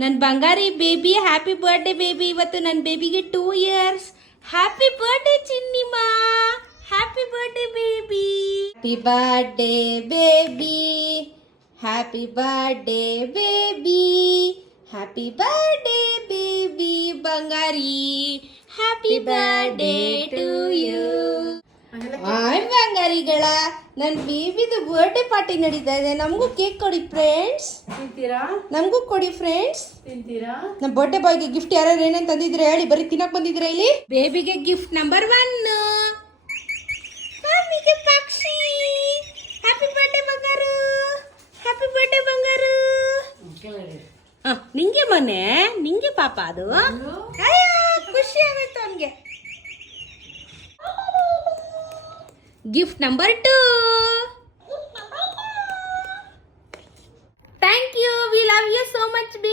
ನನ್ನ ಬಂಗಾರಿ baby happy birthday baby. ಇವತ್ತು ನನ್ನ ಬೇಬಿಗೆ 2 years. ಹ್ಯಾಪಿ ಬರ್ಡೇ ಚಿನ್ನಿಮಾ, happy birthday baby. Happy birthday baby, happy birthday baby, happy birthday baby ಬಂಗಾರಿ, happy birthday to you. Hi ಬಂಗಾರಿಗಳ, ನನ್ನ ಬೇಬಿದು ಬರ್ಡೇ ಪಾರ್ಟಿ ನಡೀತಾ ಇದೆ. ನಮಗೂ ಕೇಕ್ ಕೊಡಿ ಫ್ರೆಂಡ್ಸ್. ತಿಂತೀರಾ? ನಮಗೂ ಕೊಡಿ ಫ್ರೆಂಡ್ಸ್. ತಿಂತೀರಾ? ನಮ್ಮ ಬರ್ಡೇ ಬಾಯ್ಗೆ ಗಿಫ್ಟ್ ಯಾರು ಏನೇನು ತಂದಿದ್ರೆ ಹೇಳಿ. ಬರೀ ತಿನ್ನಕ್ ಬಂದಿದ್ರೆ ಇಲ್ಲಿ. ಬೇಬಿಗೆ ಗಿಫ್ಟ್ ನಂಬರ್ 1 ಮಮ್ಮಿಗೆ ಪಕ್ಷಿ. ಹ್ಯಾಪಿ ಬರ್ಡೇ ಬಂಗಾರು, ಹ್ಯಾಪಿ ಬರ್ಡೇ ಬಂಗಾರು. ನಿಂಗೆ ಮೊನ್ನೆ ನಿಂಗೆ ಪಾಪ ಅದು. ಖುಷಿ ಆಗುತ್ತೆ ಅವನಿಗೆ. Gift number 2. Thank you, we love you so much.